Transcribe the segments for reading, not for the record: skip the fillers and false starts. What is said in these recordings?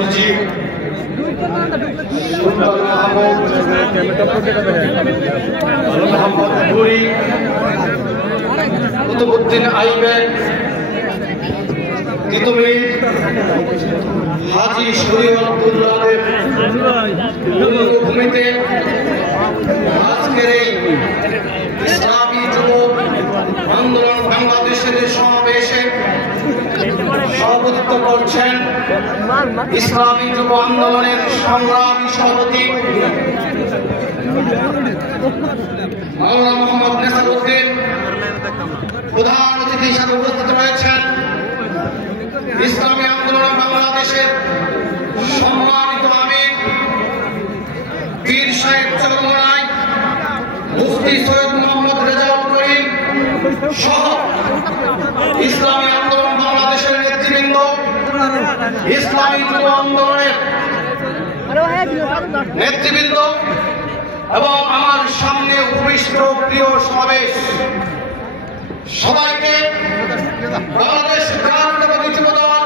মুজিব সুলতান মোহাম্মদ ঘুরি কুতুবউদ্দিন আইবেক তিতুমির হাজী শরীয়তুল্লাহের ভূমিতে আজকের এই ইসলামী যুব আন্দোলন বাংলাদেশের সমাবেশে সভাপতিত্ব করছেন ইসলামী যুব আন্দোলনের সংগ্রামী সভাপতি মাওলানা মোহাম্মদ নেসারউদ্দিন। প্রধান অতিথি হিসেবে উপস্থিত রয়েছেন ইসলামী আন্দোলন বাংলাদেশের সম্মানিত আমির পীর সাহেব চরমনাই মুফতি সৈয়দ মোহাম্মদ রেজাউল করিম সহ ইসলামী আন্দোলন বাংলাদেশের নেতৃবৃন্দ, ইসলামী যুব আন্দোলনের নেতৃবৃন্দ এবং আমার সামনে উপবিষ্ট প্রিয় সমাবেশ, সবাইকে বাংলাদেশ জাতীয়তাবাদী যুব দল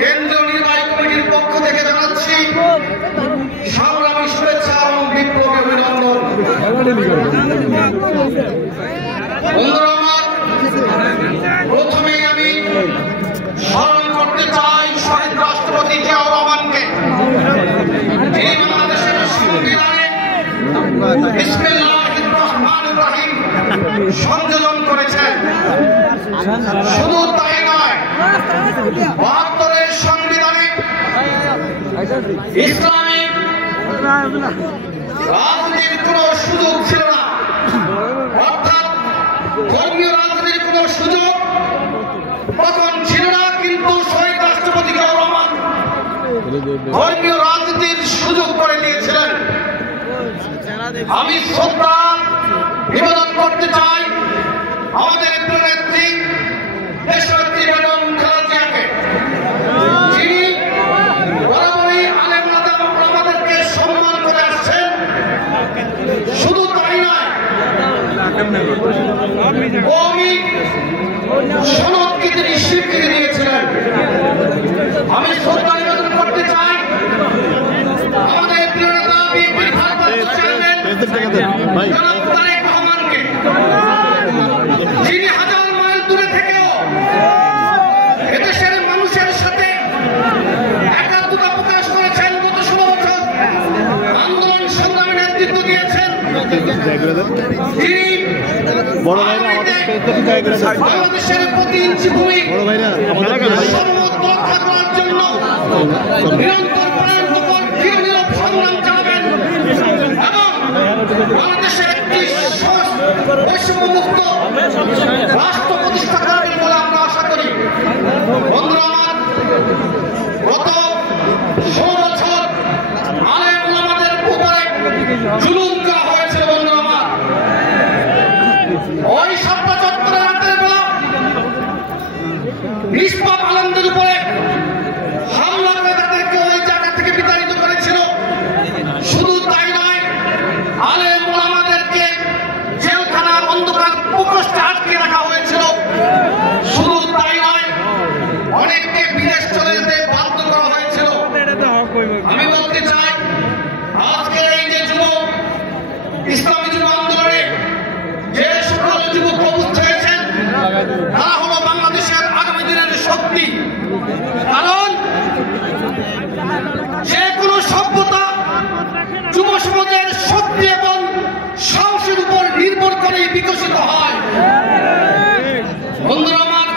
কেন্দ্রীয় নির্বাহী কমিটির পক্ষ থেকে জানাচ্ছি সংগ্রামী শুভেচ্ছা এবং বিপ্লবী অভিনন্দন। বন্ধুরা আমার, প্রথমেই আমি স্মরণ করতে চাই শহীদ রাষ্ট্রপতি জিয়াউর রহমানকে, যিনি বাংলাদেশের সংবিধানে বিসমিল্লাহির রহমানির রহিম সংযোজন করেছেন। শুধু তাই নয়, ৭২-এর সংবিধানে ইসলামী রাজনীতির কোন সুযোগ ছিল না, অর্থাৎ ধর্মীয় রাজনীতির কোন সুযোগ তখন ছিল না, কিন্তু শহীদ রাষ্ট্রপতি জিয়াউর রহমান ধর্মীয় রাজনীতির সুযোগ করে দিয়েছিলেন। আমি শ্রদ্ধা নিবেদন করতে চাই আমাদের নেত্রী দেশনেত্রী বেগম খালেদা জিয়াকে, যিনি বরাবরই আলেম আমাদেরকে সম্মান করে আসছেন। শুধু তাই নয়, কওমি সনদকে তিনি স্বীকৃতি দিয়েছিলেন। আমি শ্রদ্ধা নিবেদন করতে চাই আমাদের প্রিয় নেতা বিএনপির ভারপ্রাপ্ত চেয়ারম্যান জনাব তারেক রহমানকে, যিনি হাজার মাইল দূরে থেকেও এদেশের মানুষের সাথে একাত্মতা প্রকাশ করেছেন। গত ১৬ বছর আন্দোলন সংগ্রামে নেতৃত্ব দিয়েছেন। বাংলাদেশের প্রতি ইঞ্চি ভূমি সার্বভৌমত্ব রক্ষা করার জন্য নিরন্তর প্রাণপণ নীরব সংগ্রাম চালাবেন এবং বাংলাদেশের একটি বৈষম্যমুক্ত রাষ্ট্র প্রতিষ্ঠা করবেন বলে আমরা আশা করি। বন্ধুরা আমার, গত ১৬ বছর আলেম ওলামাদের উপরে জুলুম করা হয়েছিল। বন্ধুরা আমার, ওই শাপলা চত্বরে রাতের বেলা নিষ্পাপ আলেমদের উপরে হামলা করে তাদেরকে ওই জায়গা থেকে বিতাড়িত করেছিল। শুধু তাই নয়, আলেম ওলামাদেরকে জেলখানার অন্ধকার প্রকোষ্ঠে আটকে রাখা হয়েছিল। শুধু তাই নয়, অনেককে বিদেশ চলে যেতে বাধ্য করা হয়েছিল। আমি বলতে চাই, আজকের এই যে ইসলামী যুব আন্দোলনে যে সকল যুবক উপস্থিত হয়েছেন, তারা হলো বাংলাদেশের আগামী দিনের শক্তি। কারণ যে কোনো সভ্যতা যুব সমাজের শক্তি এবং সাহসের উপর নির্ভর করে বিকশিত হয়। বন্ধুরা আমার,